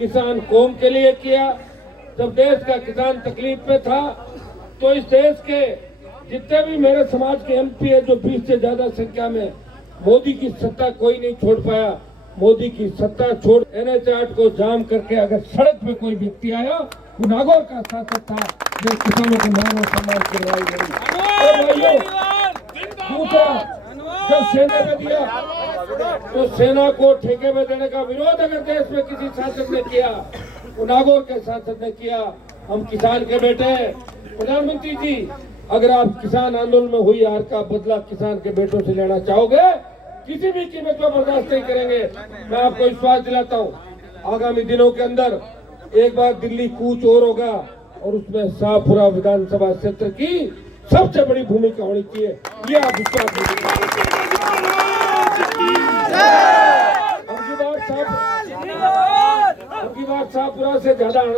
किसान कौम के लिए किया। जब देश का किसान तकलीफ में था तो इस देश के जितने भी मेरे समाज के एमपी है, जो 20 से ज्यादा संख्या में, मोदी की सत्ता कोई नहीं छोड़ पाया। मोदी की सत्ता छोड़ NH-8 को जाम करके अगर सड़क पे कोई व्यक्ति आया, वो नागौर का शासक था जो किसानों के मान और सम्मान की लड़ाई लड़ी। और भाइयों, दूसरा, जब सेना में दिया तो सेना को ठेके में देने का विरोध अगर देश में किसी शासक ने किया, वो नागौर के शासक ने किया। हम किसान के बेटे, प्रधानमंत्री जी, अगर आप किसान आंदोलन में हुई हार का बदला किसान के बेटों से लेना चाहोगे, किसी भी कीमत पर बर्दाश्त नहीं करेंगे। मैं आपको विश्वास दिलाता हूँ, आगामी दिनों के अंदर एक बार दिल्ली कूच और होगा और उसमें शाहपुरा विधानसभा क्षेत्र की सबसे बड़ी भूमिका होनी चाहिए, ये आप विश्वास दीजिए। शाहपुरा से ज्यादा आने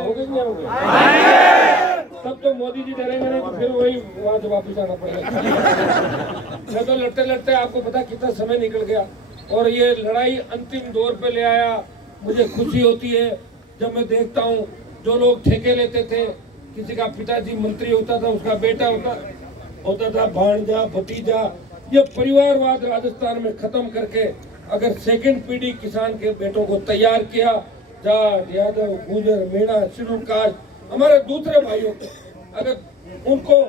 होगे नहीं होंगे, तब तो मोदी जी डरेंगे नहीं, तो फिर वही वहाँ से वापस आना पड़ेगा। मैं तो लड़ते लड़ते आपको पता कितना समय निकल गया और ये लड़ाई अंतिम दौर पे ले आया। मुझे खुशी होती है जब मैं देखता हूँ जो लोग ठेके लेते थे, किसी का पिताजी मंत्री होता था, उसका बेटा होता था भांजा भतीजा, ये परिवारवाद राजस्थान में खत्म करके अगर सेकंड पीढ़ी किसान के बेटों को तैयार किया, जाट यादव गुजर मीणा शेड्यूल कास्ट हमारे दूसरे भाइयों को अगर उनको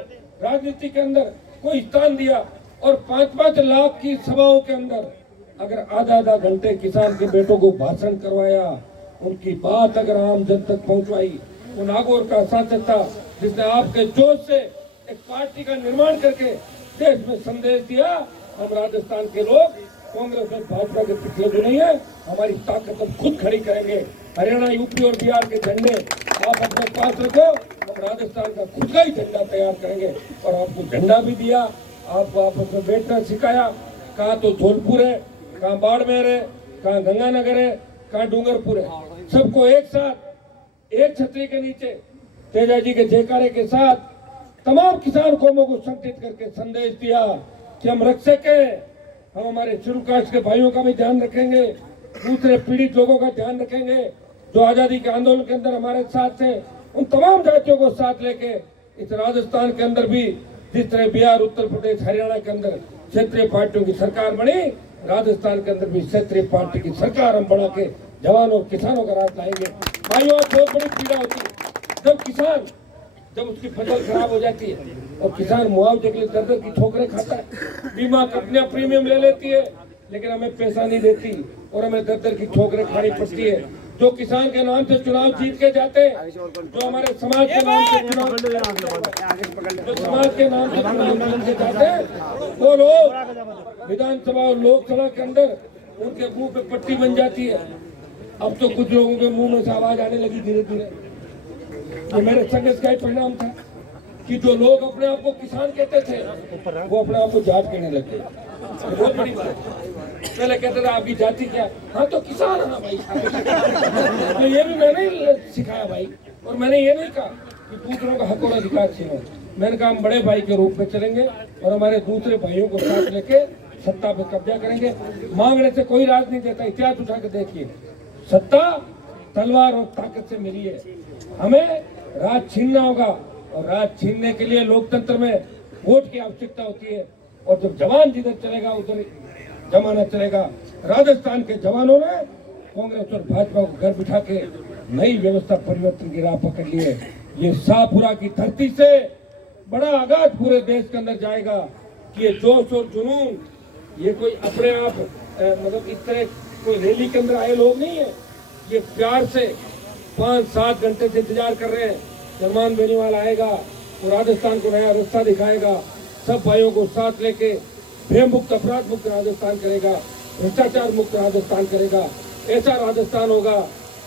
राजनीति के अंदर कोई स्थान दिया और 5-5 लाख की सभाओं के अंदर अगर आधा घंटे किसान के बेटों को भाषण करवाया, उनकी बात अगर आम जन तक पहुंचवाई, वो नागौर का शासक था जिसने आपके जोश से एक पार्टी का निर्माण करके देश में संदेश दिया। हम राजस्थान के लोग कांग्रेस और भाजपा के पिछले भी नहीं है, हमारी ताकत हम खुद खड़ी करेंगे। हरियाणा, यूपी और बिहार के झंडे आप अपने पास रखो, हम राजस्थान का खुद का ही झंडा तैयार करेंगे। और आपको झंडा भी दिया, आपको आपस में बैठना सिखाया, कहाँ तो धौलपुर है, कहाँ बाड़मेर है, कहाँ गंगानगर है, कहाँ डूंगरपुर है, सबको एक साथ एक छतरी के नीचे तेजा जी के जयकारे के साथ तमाम किसान कौमों को संगठित करके संदेश दिया कि हम रक्षक हैं, हम हमारे शेड्यूल कास्ट के भाइयों का भी ध्यान रखेंगे, दूसरे पीड़ित लोगों का ध्यान रखेंगे जो आजादी के आंदोलन के अंदर हमारे साथ थे। उन तमाम जातियों को साथ लेके इस राजस्थान के अंदर भी जिस तरह बिहार, उत्तर प्रदेश, हरियाणा के अंदर क्षेत्रीय पार्टियों की सरकार बनी, राजस्थान के अंदर भी क्षेत्रीय पार्टी की सरकार हम बना के जवानों और किसानों का राज लाएंगे। भाइयों, बहुत बड़ी पीड़ा होती है जब उसकी फसल खराब हो जाती है और किसान मुआवजे के लिए दर की ठोकरें खाता है, बीमा कंपनियां प्रीमियम ले लेती है लेकिन हमें पैसा नहीं देती और हमें दर की ठोकरें खानी पड़ती है। जो किसान के नाम से चुनाव जीत के जाते हैं, जो हमारे समाज के नाम से चुनाव जीत के जाते हैं, वो लोग विधानसभा और लोकसभा के अंदर उनके मुंह पे पट्टी बन जाती है। अब तो कुछ लोगों के मुंह में से आवाज आने लगी धीरे धीरे। ये मेरे संघर्ष का ही परिणाम था कि जो लोग अपने आप को किसान कहते थे वो अपने आप को जाट कहने लगे। बहुत बड़ी बात। पहले कहते थे आपकी जाति क्या? हाँ तो किसान है ना भाई। तो ये भी मैंने ही सिखाया भाई, और मैंने ये नहीं कहा कि दूसरों का हक और अधिकार छीनो। मैंने कहा हम बड़े भाई के रूप में चलेंगे और हमारे दूसरे भाइयों को साथ लेके सत्ता पे कब्जा करेंगे। मांगने से कोई राज नहीं देता। इतिहास उठा के देखिए, सत्ता तलवार और ताकत से मिली है। हमें राज छीनना होगा और राज छीनने के लिए लोकतंत्र में वोट की आवश्यकता होती है। और जब जवान जिधर चलेगा उधर जमाना चलेगा। राजस्थान के जवानों ने कांग्रेस और भाजपा को घर बिठा के नई व्यवस्था परिवर्तन की राह पकड़ ली है। ये शाहपुरा की धरती से बड़ा आगाज पूरे देश के अंदर जाएगा कि ये जोश और जुनून ये कोई अपने आप मतलब इस तरह कोई रैली के अंदर आए लोग नहीं है। ये प्यार से 5-7 घंटे से इंतजार कर रहे हैं। सलमान बेनीवाल आएगा, वो राजस्थान को नया रास्ता दिखाएगा, सब भाइयों को साथ लेके भय मुक्त, अपराध मुक्त राजस्थान करेगा, भ्रष्टाचार मुक्त राजस्थान करेगा। ऐसा राजस्थान होगा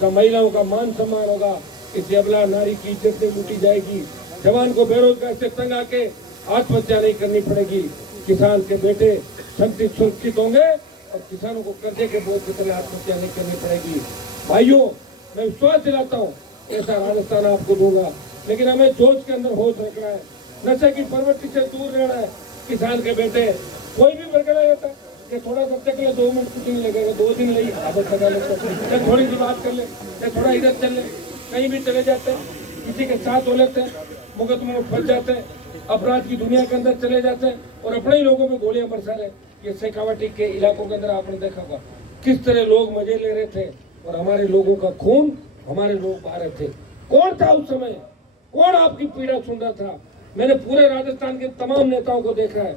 जब महिलाओं का मान सम्मान होगा, इस अबला नारी की इज्जत नहीं लूटी जाएगी, जवान को बेरोजगार से तंग आके आत्महत्या नहीं करनी पड़ेगी, किसान के बेटे संगठित सुरक्षित होंगे और किसानों को कर्जे के बोझ की तरह आत्महत्या नहीं करनी पड़ेगी। भाइयों, मैं विश्वास दिलाता हूँ ऐसा राजस्थान आपको दूंगा, लेकिन हमें जोश के अंदर होश रखना है, नशे की प्रवृत्ति से दूर रहना है। किसान के बेटे कोई भी बरगड़ा होता, कि थोड़ा सा तक ले 2 मिनट शूटिंग लगेगा, 2 दिन लगी आदत लगा लेते, थोड़ी सी बात कर ले, थोड़ा इधर चल ले, कहीं भी चले जाते हैं, किसी के साथ हो लेते हैं, मुकदमे में फंस जाते हैं, अपराध की दुनिया के अंदर चले जाते हैं और अपने ही लोगों में गोलियां बरसा रहे। ये शेखावाटी के इलाकों के अंदर आपने देखा होगा किस तरह लोग मजे ले रहे थे और हमारे लोगों का खून हमारे लोग पा रहे थे। कौन था उस समय, कौन आपकी पीड़ा सुन रहा था? मैंने पूरे राजस्थान के तमाम नेताओं को देखा है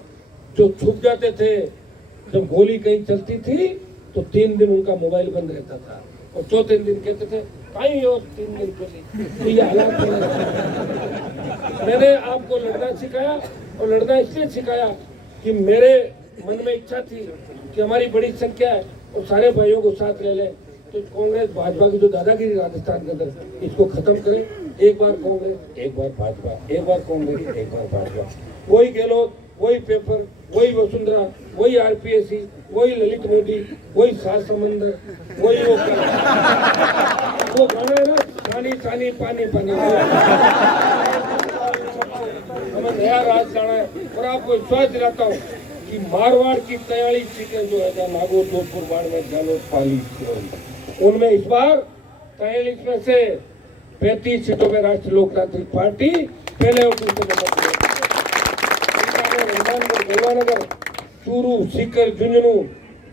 जो छुप जाते थे। जब गोली कहीं चलती थी तो 3 दिन उनका मोबाइल बंद रहता था और 4 दिन कहते थे कहीं और 3 दिन पहले। तो ये हालात मैंने आपको लड़ना सिखाया और लड़ना इसलिए सिखाया कि मेरे मन में इच्छा थी कि हमारी बड़ी संख्या है और सारे भाइयों को साथ ले लें। तो कांग्रेस भाजपा की जो दादागिरी राजस्थान के अंदर इसको खत्म करें। एक बार कांग्रेस, एक बार भाजपा, एक बार कांग्रेस, एक बार भाजपा। वही गहलोत, वही पेपर, वही वसुंधरा, वही आरपीएससी, वही ललित मोदी, वही सात समंदर, वही वो गाना है ना, सानी सानी पानी पानी। हमें नया राज जाना है और आपको विश्वास दिलाता हूँ कि मारवाड़ की 43 सीटें जो है नागौर, जोधपुर, बाड़मेर, जालोर, पाली, उनमें इस बार 43 में से 35 सीटों में राष्ट्रीय लोकतांत्रिक पार्टी पहले और दूसरे नंबर पर। गलवानगर, चूरू, सीकर, झुंझुनू,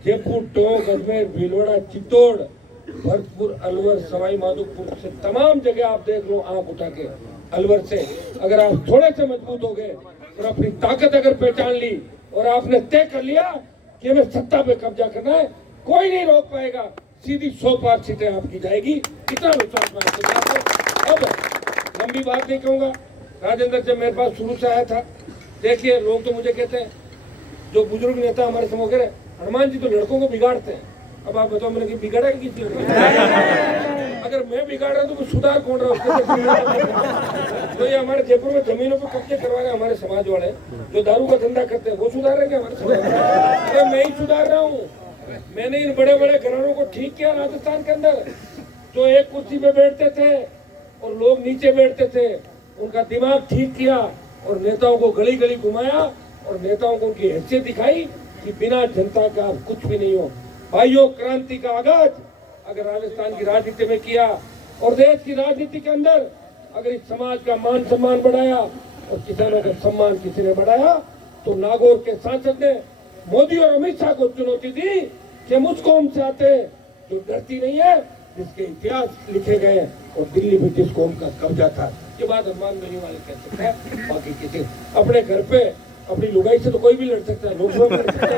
जयपुर, टोंक, अजमेर, भीलवाड़ा, चित्तौड़, भरतपुर, अलवर, सवाई माधोपुर से तमाम जगह आप देख लो आंख उठा के। अलवर से अगर आप थोड़े से मजबूत हो गए और अपनी ताकत अगर पहचान ली और आपने तय कर लिया कि हमें सत्ता पे कब्जा करना है, कोई नहीं रोक पाएगा। सीधी 100 पार सीटें आपकी जाएगी, इतना विश्वास मैं आपको दिलाता हूं। अब लंबी बात नहीं कहूंगा। राजेंद्र जब मेरे पास शुरू से आया था, देखिए लोग तो मुझे कहते हैं, जो बुजुर्ग नेता हमारे समूह कह रहे हनुमान जी तो लड़कों को बिगाड़ते हैं। अब आप बताओ मैंने कि बिगाड़ा किस लड़के? अगर मैं बिगाड़ रहा हूँ तो सुधार कौन रहा है? तो ये हमारे जयपुर में जमीनों पर कब्जे करवा रहे हमारे समाज वाले जो दारू का धंधा करते हैं, वो सुधार रहे क्या हमारे समाज? अरे मैं ही सुधार रहा हूँ। मैंने इन बड़े बड़े घरानों को ठीक किया राजस्थान के अंदर, जो एक कुर्सी पे बैठते थे और लोग नीचे बैठते थे, उनका दिमाग ठीक किया और नेताओं को गली गली घुमाया और नेताओं को उनकी हैसियत दिखाई कि बिना जनता का आप कुछ भी नहीं हो। भाइयों, क्रांति का आगाज अगर राजस्थान की राजनीति में किया और देश की राजनीति के अंदर अगर इस समाज का मान सम्मान बढ़ाया और किसानों का सम्मान किसी ने बढ़ाया, तो नागौर के सांसद ने मोदी और अमित शाह को चुनौती दी कि मुझ कौम से आते जो डरती नहीं है, जिसके इतिहास लिखे गए और दिल्ली में जिस कौम का कब्जा था। ये बात हनुमान मेरी वाले कह सकते हैं। बाकी किसी अपने घर पे अपनी लुगाई से तो कोई भी लड़ सकता है, लोकसभा में लड़ सकता है।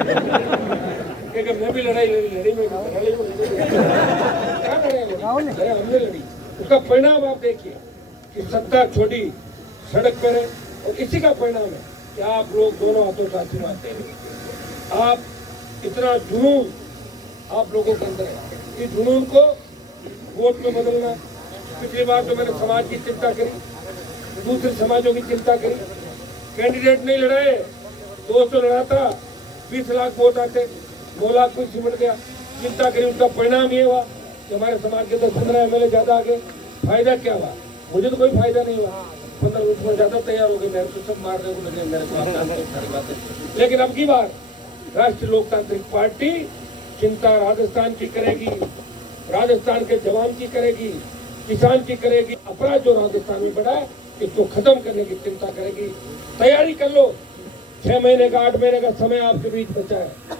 क्योंकि मैं भी लड़ाई लड़ी में हमने लड़ी। उसका परिणाम आप देखिए कि सत्ता छोड़ी, सड़क पर है और इसी का परिणाम है कि आप लोग दोनों हाथों का आशीर्वाद दे रहे। आप इतना जुनून आप लोगों के अंदर है, इस जुनून को वोट में बदलना। पिछली बार तो मैंने समाज की चिंता करी, दूसरे समाजों की चिंता करी, कैंडिडेट नहीं लड़ाए, 200 लड़ा था, 20 लाख वोट आते, 2 लाख कुछ सिमट गया। चिंता करी, उसका परिणाम ये हुआ कि हमारे समाज के 10-15 MLA ज्यादा आ गए। फायदा क्या हुआ? मुझे तो कोई फायदा नहीं हुआ। 15 में ज्यादा तैयार हो गए, मेरे को सब मारने को लगे, मेरे को आप जानते हैं सारी बातें। लेकिन अब की बार राष्ट्रीय लोकतांत्रिक पार्टी चिंता राजस्थान की करेगी, राजस्थान के जवान की करेगी, किसान की करेगी। अपराध जो राजस्थान में बढ़ा है इसको खत्म करने की चिंता करेगी। तैयारी कर लो, 6 महीने का 8 महीने का समय आपके बीच बचा है।